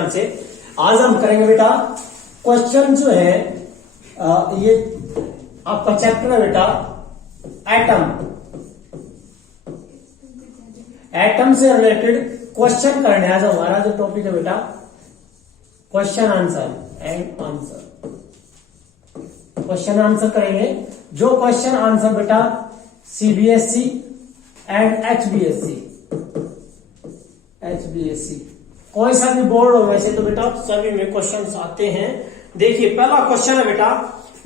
ध्यान से। आज हम करेंगे बेटा क्वेश्चन जो है ये आपका चैप्टर है बेटा एटम। एटम से रिलेटेड क्वेश्चन करने आज हमारा जो टॉपिक है बेटा question answer and answer. Question answer करेंगे। जो क्वेश्चन आंसर बेटा सीबीएसई एंड एचबीएसई कोई सा भी बोर्ड हो वैसे तो बेटा सभी में क्वेश्चंस आते हैं। देखिए पहला क्वेश्चन है बेटा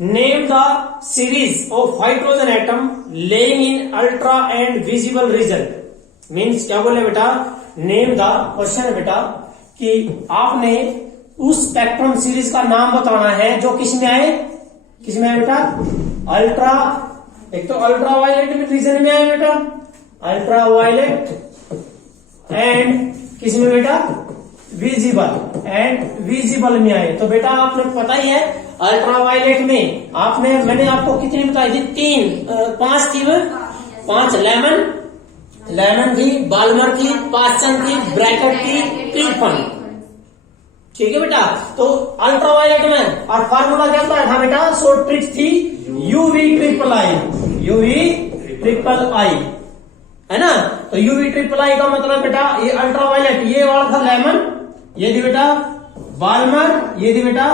name the series of hydrogen atom laying in ultra and visible region. Means क्या बोले बेटा नेम द क्वेश्चन है बेटा कि आपने उस स्पेक्ट्रम सीरीज का नाम बताना है जो किसमें आए बेटा अल्ट्रा, एक तो अल्ट्रा वायलेट रीजन में आए बेटा अल्ट्रा वायलेट एंड किसमें बेटा विजिबल में आए। तो बेटा आपने पता ही है अल्ट्रा वायलेट में मैंने आपको कितनी बताई थी 5 थी 5 लेमन थी, बाल्मर थी, पास्चन थी, ब्रैकेट थी, क्लिफन। ठीक है बेटा। तो अल्ट्रा वायलेट में और फार्मूला क्या था बेटा शॉर्ट ट्रिक थी यूवी ट्रिपल आई है ना। तो यूवी ट्रिपल आई का मतलब बेटा ये अल्ट्रा वायलेट ये वाला था लेमन, ये थी बेटा बाल्मर, ये थी बेटा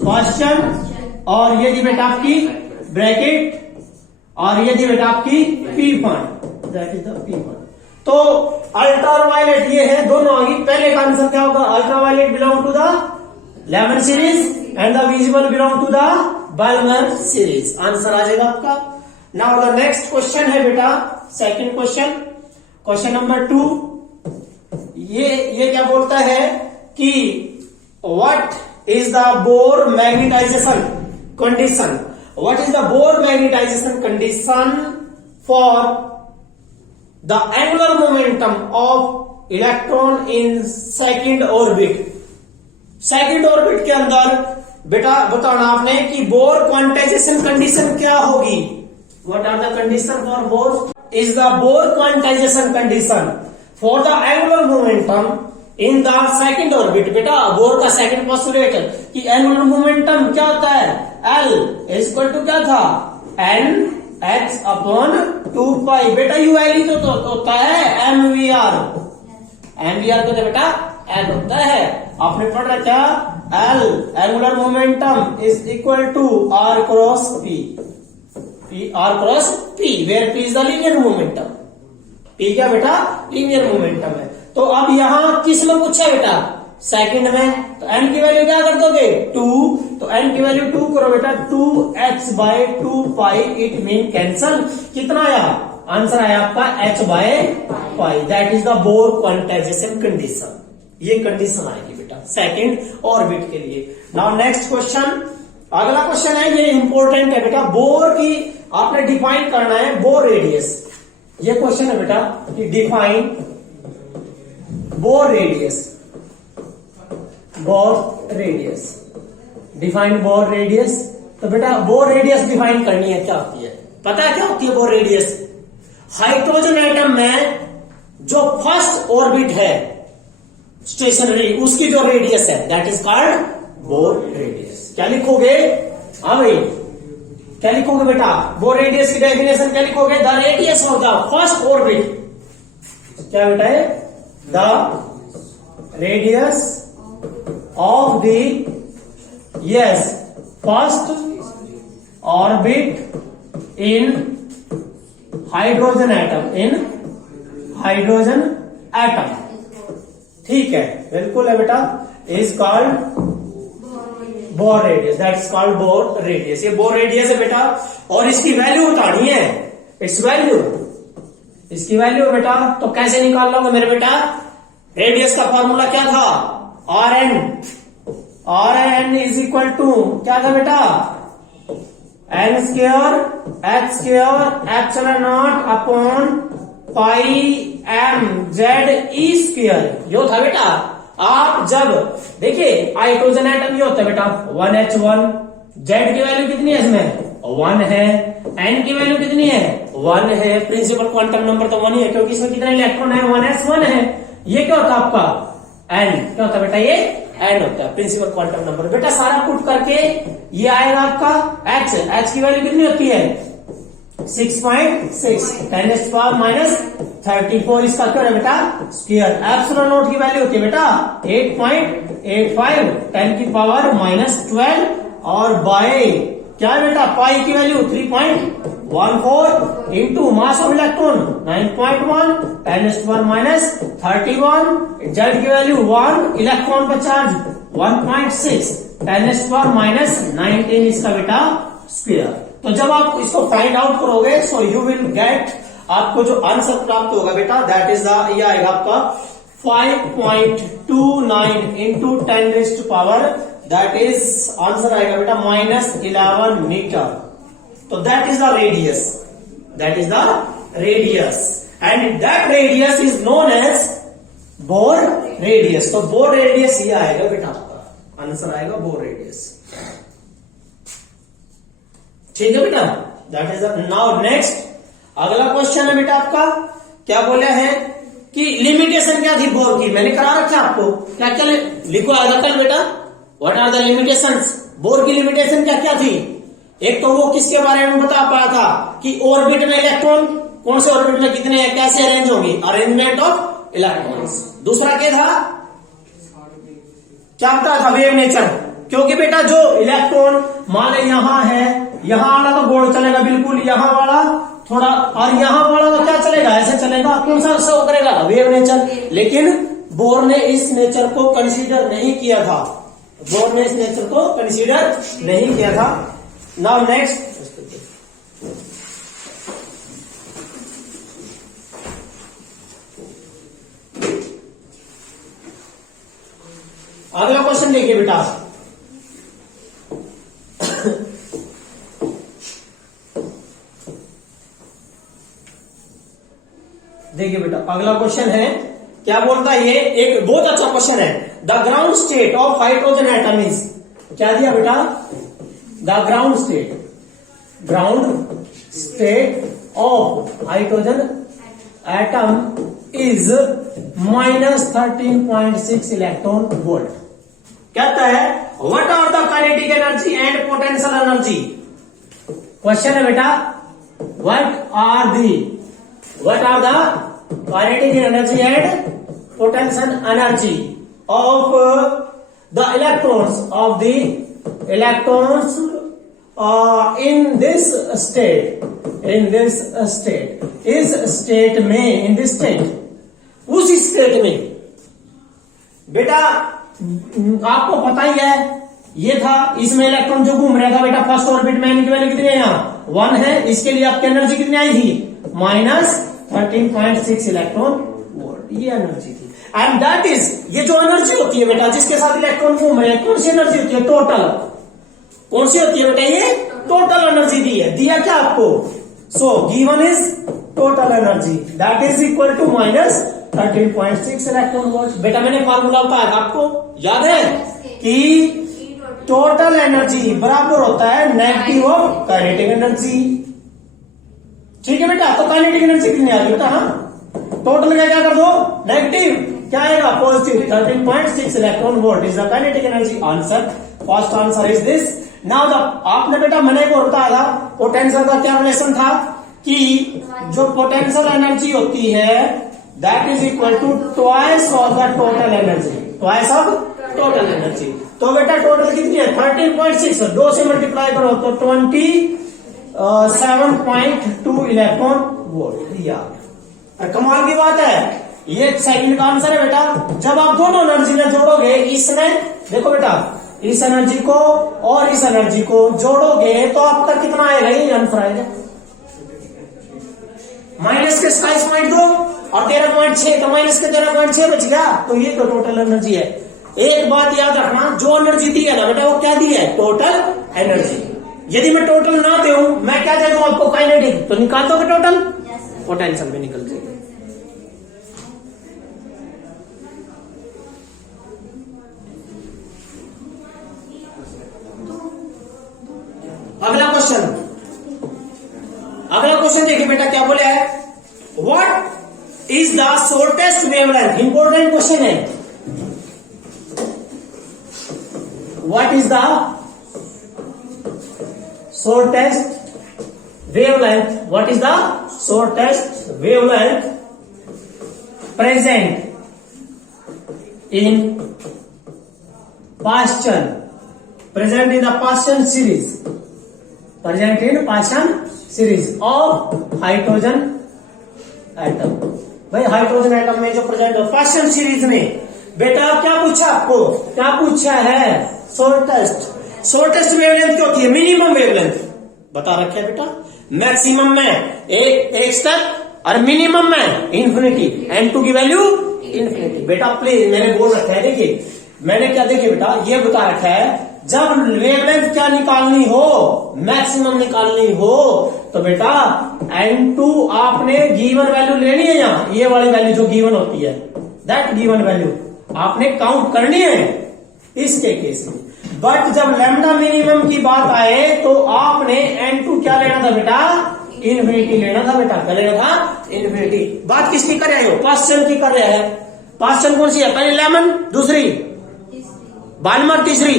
पास्चन और ये थी बेटा आपकी ब्रैकेट और ये थी बेटा आपकी क्लिफन। दैट इज द क्लिफन। तो अल्ट्रा वायलेट ये है दोनों होगी। पहले का आंसर क्या होगा ultraviolet belong to the Lyman series and the visible belong to the Balmer series. Answer आ जाएगा आपका। नाउ द नेक्स्ट क्वेश्चन है बेटा सेकंड क्वेश्चन नंबर 2। ये क्या बोलता है कि what is the Bohr magnetisation condition. What is the Bohr magnetisation condition for the angular momentum of electron in second orbit। Second orbit के अंदर बेटा बताना आपने कि बोर क्वांटाइजेशन कंडीशन क्या होगी। What are the condition for Bohr is the Bohr quantization condition for the angular momentum in the second orbit. बेटा Bohr का सेकंड पोस्टुलेट कि एंगुलर मोमेंटम क्या होता है L इज इक्वल टू क्या था n h अपॉन 2 पाई। बेटा UL तो होता है एमवीआर को तो बेटा एल होता है। आपने पढ़ रखा L angular momentum is equal to R cross P where P is the linear momentum. P क्या बेटा लीनियर मोमेंटम है। तो अब यहां किस में पूछा बेटा सेकंड में। तो एन की वैल्यू क्या कर दोगे 2। तो एन की वैल्यू 2 करो बेटा 2h/2 pi it mean cancel. कितना आया आंसर आया आपका h/पाई। That is the Bohr quantization condition. ये कंडीशन आएगी बेटा सेकंड ऑर्बिट के लिए। नाउ नेक्स्ट क्वेश्चन अगला क्वेश्चन है ये इंपॉर्टेंट है बेटा बोर की आपने डिफाइन करना है बोर रेडियस। ये क्वेश्चन है बेटा कि define bore radius defined bore radius. तो बेटा बोर रेडियस डिफाइन करनी है क्या होती है पता है क्या होती है बोर रेडियस। हाइड्रोजन एटम में जो फर्स्ट ऑर्बिट है स्टेशनरी उसकी जो रेडियस है that is called bore radius. क्या लिखोगे हाँ भाई क्या लिखोगे बेटा बोर रेडियस की डेफिनेशन क्या लिखोगे the radius of the first orbit. क्या बेटा है the radius of the first orbit in hydrogen atom। ठीक है बिल्कुल है बेटा is called bore radius. That is called bore radius. ये बोर रेडियस है बेटा और इसकी वैल्यू बतानी है इसकी वैल्यू बेटा। तो कैसे निकाल लोगे मेरे बेटा रेडियस का फॉर्मूला क्या था RN इज इक्वल टू क्या था बेटा n square h square epsilon not upon pi m z e square. यो था बेटा आप जब देखिए हाइड्रोजन एटम ये होता है बेटा 1h1 z की वैल्यू कितनी है इसमें 1 है, n की वैल्यू कितनी है 1 है, प्रिंसिपल क्वांटम नंबर तो 1 ही है क्योंकि इसमें कितने इलेक्ट्रॉन है 1s1 है। ये क्या होता है आपका n क्या होता है बेटा ये एंड होता है प्रिंसिपल क्वांटम नंबर। बेटा सारा पुट करके ये आएगा आपका एच, एच की वैल्यू कितनी होती है 6.6 10⁻34। इसका क्या है बेटा स्क्वायर। एप्सिलॉन नॉट की वैल्यू होती है बेटा 8.85 10⁻12 और बाय क्या है बेटा पाई की value 3.14 into mass of electron 9.1 10⁻31 Z की वैल्यू 1 इलेक्ट्रॉन का चार्ज 1.6 10⁻19 इसका बेटा स्क्वायर। तो जब आप इसको फाइंड आउट करोगे सो यू विल गेट आपको जो आंसर प्राप्त होगा बेटा दैट इज ये आएगा आपका 5.29 इंटू 10⁻, दैट इज आंसर आएगा बेटा -11 मीटर। तो that is the radius, that is the radius and that radius is known as Bohr radius. तो बोर रेडियस ये आएगा बेटा आपका आंसर आएगा बोर रेडियस। ठीक है बेटा दैट इज नाउ नेक्स्ट अगला क्वेश्चन है बेटा आपका क्या बोले हैं कि लिमिटेशन क्या थी बोर की। मैंने करा रखा आपको क्या क्या लिखो आएगा कल बेटा what are the limitations. Bohr की लिमिटेशन क्या क्या थी। एक तो वो किसके बारे में बता पाया था कि ऑर्बिट में इलेक्ट्रॉन कौन से ऑर्बिट में कितने हैं कैसे अरेंज होंगी अरेंजमेंट ऑफ इलेक्ट्रॉन्स। दूसरा क्या था क्या बताया था वेव नेचर। क्योंकि बेटा जो इलेक्ट्रॉन मान ले यहां है यहां वाला तो गोल चलेगा बिल्कुल यहां वाला थोड़ा और यहां वाला तो क्या चलेगा ऐसे चलेगा कौन सा शो करेगा वेव नेचर। लेकिन बोर ने इस नेचर को कंसीडर नहीं किया था, बोर ने इस नेचर को कंसीडर नहीं किया था। नाउ नेक्स्ट अगला क्वेश्चन देखिए बेटा देखिए बेटा अगला क्वेश्चन है क्या बोलता है ये एक बहुत अच्छा क्वेश्चन है। The ground state of hydrogen atom is क्या दिया बेटा the ground state of hydrogen atom is -13.6 electron volt. कहता है what are the kinetic energy and potential energy. Question है बेटा what are the kinetic energy and potential energy of the electrons in this state उस state में बेटा आपको पता ही है ये था इसमें इलेक्ट्रॉन जो घूम रहा था बेटा फर्स्ट ऑर्बिट में की वैल्यू कितनी है यहाँ 1 है। इसके लिए आपकी एनर्जी कितनी आई थी -13.6 इलेक्ट्रॉन वोल्ट ये एनर्जी थी। एंड दैट इज ये जो एनर्जी होती है बेटा जिसके साथ इलेक्ट्रॉन घूम रहे हैं कौन सी एनर्जी होती है टोटल। कौन सी होती है बेटा ये टोटल एनर्जी दी है दिया क्या आपको। So given is total energy that is equal to -13.6 electron volt. बेटा मैंने फार्मूला बताया था आपको याद है कि टोटल एनर्जी बराबर होता है नेगेटिव ऑफ काइनेटिक एनर्जी। ठीक है बेटा तो काइनेटिक एनर्जी कितनी आ रही बेटा हाँ टोटल का क्या कर दो नेगेटिव क्या आएगा positive 13.6 electron volt is the kinetic energy. Answer first answer is this. Now आपने बेटा मैंने को बताया था पोटेंशियल का क्या रिलेशन था कि जो पोटेंशियल एनर्जी होती है that is equal to twice of the total energy twice of total energy. तो बेटा टोटल कितनी है 13.6 2 से मल्टीप्लाई करो तो 27.2 इलेक्ट्रॉन वोल्ट। कमाल की बात है ये सेकंड का आंसर है बेटा। जब आप दोनों एनर्जी में जोड़ोगे इसमें देखो बेटा इस एनर्जी को और इस एनर्जी को जोड़ोगे तो आपका कितना आएगा ये आंसर आएगा माइनस के 27.2 और 13.6 तो माइनस के 13.6 बच गया। तो ये तो टोटल एनर्जी है। एक बात याद रखना जो एनर्जी दी है ना बेटा वो क्या दी है टोटल एनर्जी। यदि मैं टोटल ना दे मैं क्या दे दूं आपको काइनेटिक तो निकाल दोगे टोटल पोटेंशियल भी निकल जाएगी। अगला क्वेश्चन देखिए बेटा क्या बोले है what is the shortest wavelength. Important question है what is the shortest wavelength? What is the shortest wavelength present in Paschen? Present in the Paschen series. Present in Paschen series of hydrogen atom. भाई hydrogen atom में जो present है Paschen series में, बेटा क्या पूछा आपको, क्या पूछा है? शॉर्टेस्ट वेवलेंथ क्या होती है? मिनिमम वेवलेंथ बता रखा है बेटा. मैक्सिमम में एक स्टेप और मिनिमम में इन्फिनिटी. N2 की वैल्यू इन्फिनिटी. बेटा प्लीज मैंने बोल रखा है, देखिए मैंने क्या, देखिए बेटा ये बता रखा है जब वेवलेंथ क्या निकालनी हो, मैक्सिमम निकालनी हो, तो बेटा N2 आपने गिवन वैल्यू लेनी है. यहां ये वाली वैल्यू जो गिवन होती है, दैट गिवन वैल्यू आपने काउंट करनी है इसके केस में. बट जब लैम्डा मिनिमम की बात आए तो आपने N2 क्या लेना था बेटा? इन्फिनिटी लेना था बेटा. क्या लेना था? इन्फिनिटी. बात किसकी कर रहे हो? पास्चन की कर रहे हैं. पास्चन कौन सी है? पहले लेमन, दूसरी बाल्मर, तीसरी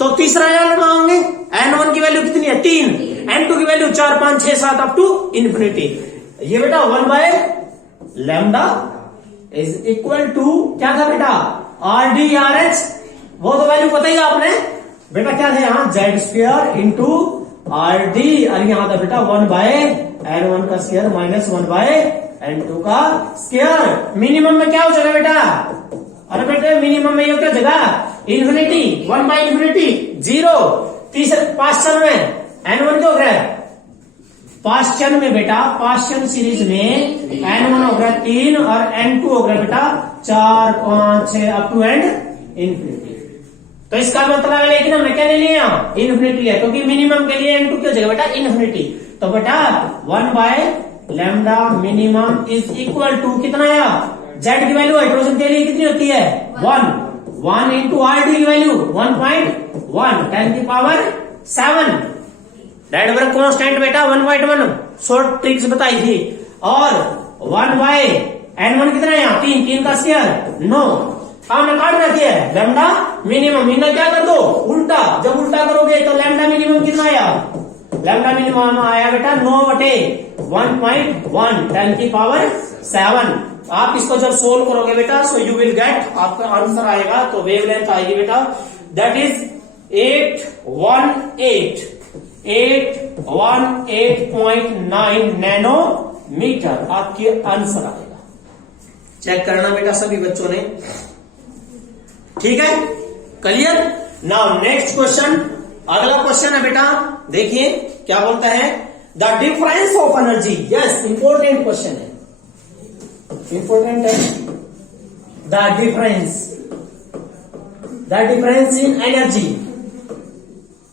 तो तीसरा लेना होंगे. N1 की वैल्यू कितनी है? 3. N2 की वैल्यू 4, 5, 6, 7 अप टू इन्फिनिटी. ये बेटा 1 by lambda is equal to क्या था बेटा? RDRH. वो तो वैल्यू पता ही आपने बेटा. क्या था यहां? Z square into RD. और यहां था बेटा 1 बाय N1 का स्क्वायर माइनस 1 बाय N2 का स्क्वायर. मिनिमम में क्या हो जाएगा बेटा? अरे बेटे मिनिमम में ये क्या जगह? इन्फिनिटी. 1 by infinity 0. तीसरे पास्चन में N1 क्या हो गया? पास्चन में बेटा, पास्चन सीरीज में N1 हो गया 3 और N2 हो गया बेटा 4, 5, 6 अप टू एंड इन्फिनिटी. तो इसका मतलब है लेकिन हमने क्या ले लिया? इन्फिनिटी है, क्योंकि मिनिमम के लिए N2 क्या जगह बेटा? इन्फिनिटी. तो बेटा 1 by lambda minimum is equal to कितना है? Z की वैल्यू हाइड्रोजन के लिए कितनी होती है? 1 इंटू RD की वैल्यू 1.1 10 की पावर 7. डेडवर कांस्टेंट बेटा 1.1 शॉर्ट ट्रिक्स बताई थी. और 1 बाय N1 कितना है यहाँ? 3 का स्क्वायर 9. हमने काट रखी है लैम्डा मिनिमम. इन्हें क्या कर दो? उल्टा. जब उल्टा करोगे तो लैम्डा मिनिमम कितना आया? लैम्डा मिनिमम आया बेटा 9/1.1 10 की पावर 7. आप इसको जब सोल्व करोगे बेटा सो यू विल गेट, आपका आंसर आएगा तो वेवलेंथ आएगी बेटा दैट इज 818.9 नैनोमीटर. आपके आंसर आएगा. चेक करना बेटा सभी बच्चों ने. ठीक है, क्लियर. Now next question. अगला क्वेश्चन है बेटा, देखिए क्या बोलता है? The difference of energy. Yes, important question है, इंपॉर्टेंट है. The difference in energy.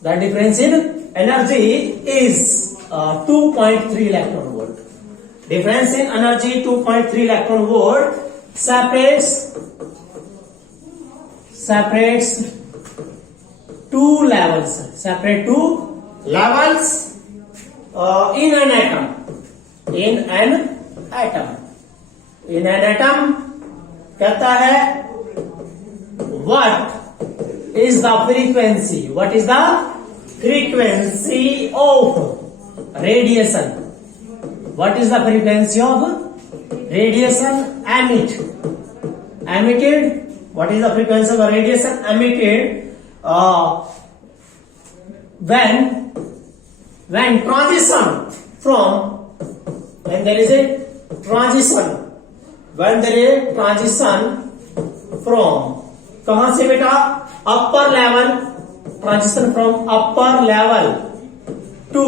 The difference in energy is 2.3 electron volt. Difference in energy 2.3 electron volt separates two levels in an atom. कहता है what is the frequency of radiation? What is the frequency of radiation emitted? What is the frequency of radiation emitted when there is a transition from कहां से बेटा? upper level to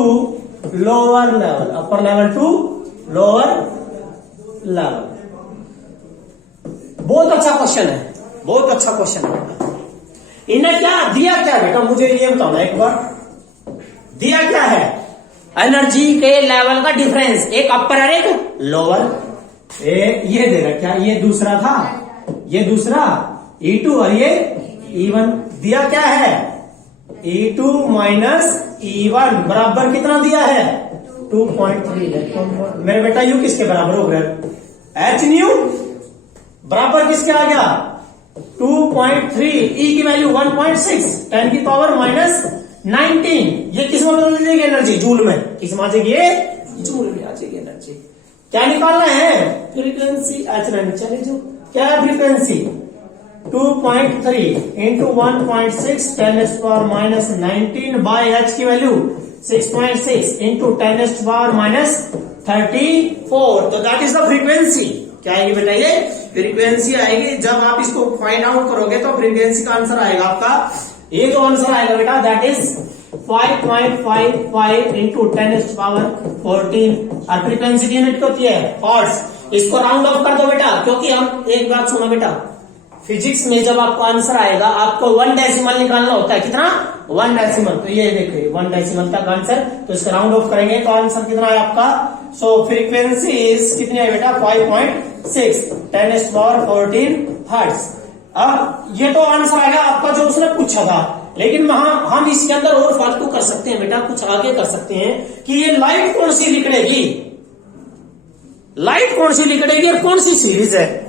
lower level. बहुत अच्छा question है, बहुत अच्छा question है बेटा. इन्हें क्या दिया? क्या बेटा मुझे ये बताओ एक बार, दिया क्या है? एनर्जी के लेवल का डिफरेंस, एक अपर और एक लोअर. ये दे रखा, ये दूसरा था, ये दूसरा E2 और ये E1. दिया क्या है? E2 माइनस E1 बराबर कितना दिया है? 2.3 इलेक्ट्रॉन. मेरे बेटा यू किसके बराबर हो गया? H न्यू बराबर किसके आ गया? 2.3, ई की वैल्यू 1.6, 10 की पावर -19। ये किस में बदल जाएगी एनर्जी? जूल में। किस में आ जाएगी? ये जूल में आ जाएगी एनर्जी। क्या निकालना है? फ्रीक्वेंसी। अच्छा चले जो क्या है फ्रीक्वेंसी? 2.3 इंटू 1.6 10⁻⁻19 बाय h की वैल्यू 6.6 इंटू 10⁻34। तो दैट इज द फ्रीक्वेंसी। क्या आएगी बेटा? ये फ्रीक्वेंसी आएगी। जब आप इसको फाइंड आउट करोगे तो फ्रीक्वेंसी का आंसर आएगा आपका, ये जो आंसर आएगा बेटा दैट इज 5.55 इंटू 10⁻14। और फ्रीक्वेंसी की यूनिट होती है हर्ट्ज। इसको राउंड ऑफ कर दो बेटा, क्योंकि हम एक बात सुनो बेटा, फिजिक्स में जब आपको आंसर आएगा आपको 1 डेसिमल निकालना होता है। कितना? 1 डेसिमल। तो ये देखिए 1 डेसिमल तक आंसर, तो इसका राउंड ऑफ करेंगे तो आंसर कितना है आपका? सो फ्रीक्वेंसी इज कितनी है बेटा? 5.6 10⁻14 हर्ट्ज। अब ये तो आंसर आएगा आपका जो उसने पूछा था, लेकिन हम इसके अंदर और फालतू कर सकते हैं बेटा, कुछ आगे कर सकते हैं कि ये लाइट कौन सी निकलेगी, लाइट कौन सी निकलेगी और कौन सी सीरीज है।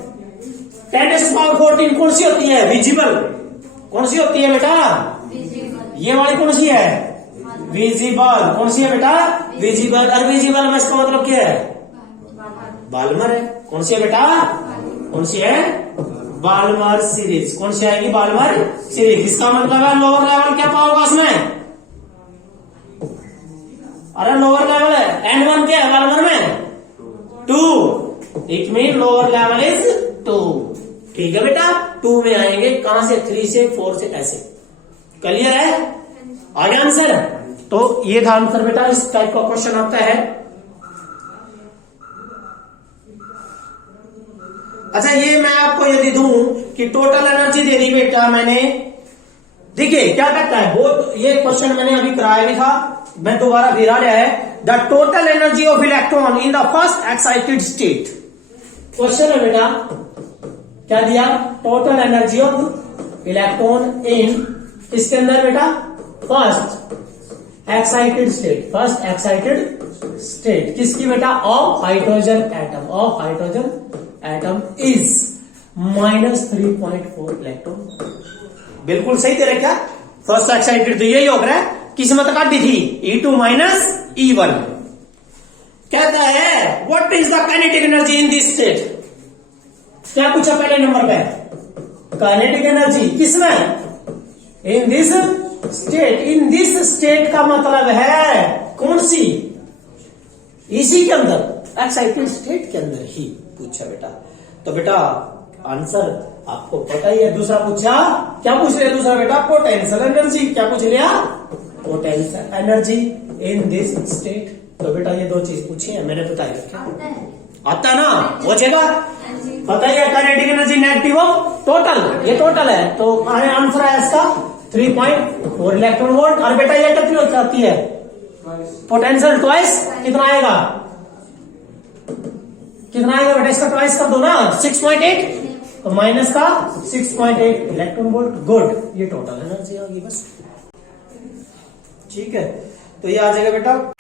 10⁻14 कौन सी होती है? विजिबल। कौन सी होती है बेटा? ये वाली कौन सी है? विजिबल। कौन सी है बेटा? विजिबल। और विजिबल में इसका मतलब क्या है? बाल्मर है। कौन सी है बेटा? कौन सी है? Balmer series. कौन सी आएगी? Balmer series. इसका मतलब है लोअर लेवल क्या पाओगे उसमें? अरे लोअर लेवल है, N1 क्या है बाल्मर में? 2। It mean lower level is 2। ठीक है बेटा, 2 में आएंगे। कहां से? 3 से 4 से, ऐसे। क्लियर है? आगे आंसर। तो ये था आंसर बेटा। इस टाइप का क्वेश्चन आता है। अच्छा, ये मैं आपको यदि दूं कि टोटल एनर्जी दे दी बेटा मैंने, देखिए क्या करता है वो, ये क्वेश्चन मैंने अभी कराया भी था, मैं दोबारा फिर आ रहा है। The total energy of electron in the first excited state. Question है बेटा, क्या दिया? Total energy of electron in, इसके अंदर बेटा first excited state. First excited state किसकी बेटा? Of hydrogen atom. Of hydrogen atom is -3.4 electron. बिल्कुल सही दे रहे क्या? फर्स्ट एक्साइटेड तो यही हो रहा है। किस्मत काट दी थी E2 - E1। कहता है what is the kinetic energy in this state. क्या पूछा पहले नंबर पे? काइनेटिक एनर्जी किसमें? In this state. In this state का मतलब है कौन सी? इसी के अंदर, एक्साइटेड स्टेट के अंदर ही पूछा बेटा। तो बेटा आंसर आपको पता ही है। दूसरा पूछा, क्या पूछ लिया दूसरा बेटा? Potential energy. क्या पूछ लिया? Potential energy in this state. तो बेटा ये 2 चीज पूछी है मैंने, बताया क्या? आता ना हो जाएगा। पता ही है kinetic energy negative of total, ये टोटल है। तो आंसर है इसका 3.4 इलेक्ट्रॉन वोल्ट। और बेटा ये कितनी हो जाती है? Potential twice. कितना आएगा? कितना आएगा बेटा? इसका ट्वाइस कर दो ना, 6.8। तो माइनस का 6.8 इलेक्ट्रॉन वोल्ट। गुड, ये टोटल एनर्जी आ गई बस। ठीक है, तो ये आ जाएगा बेटा।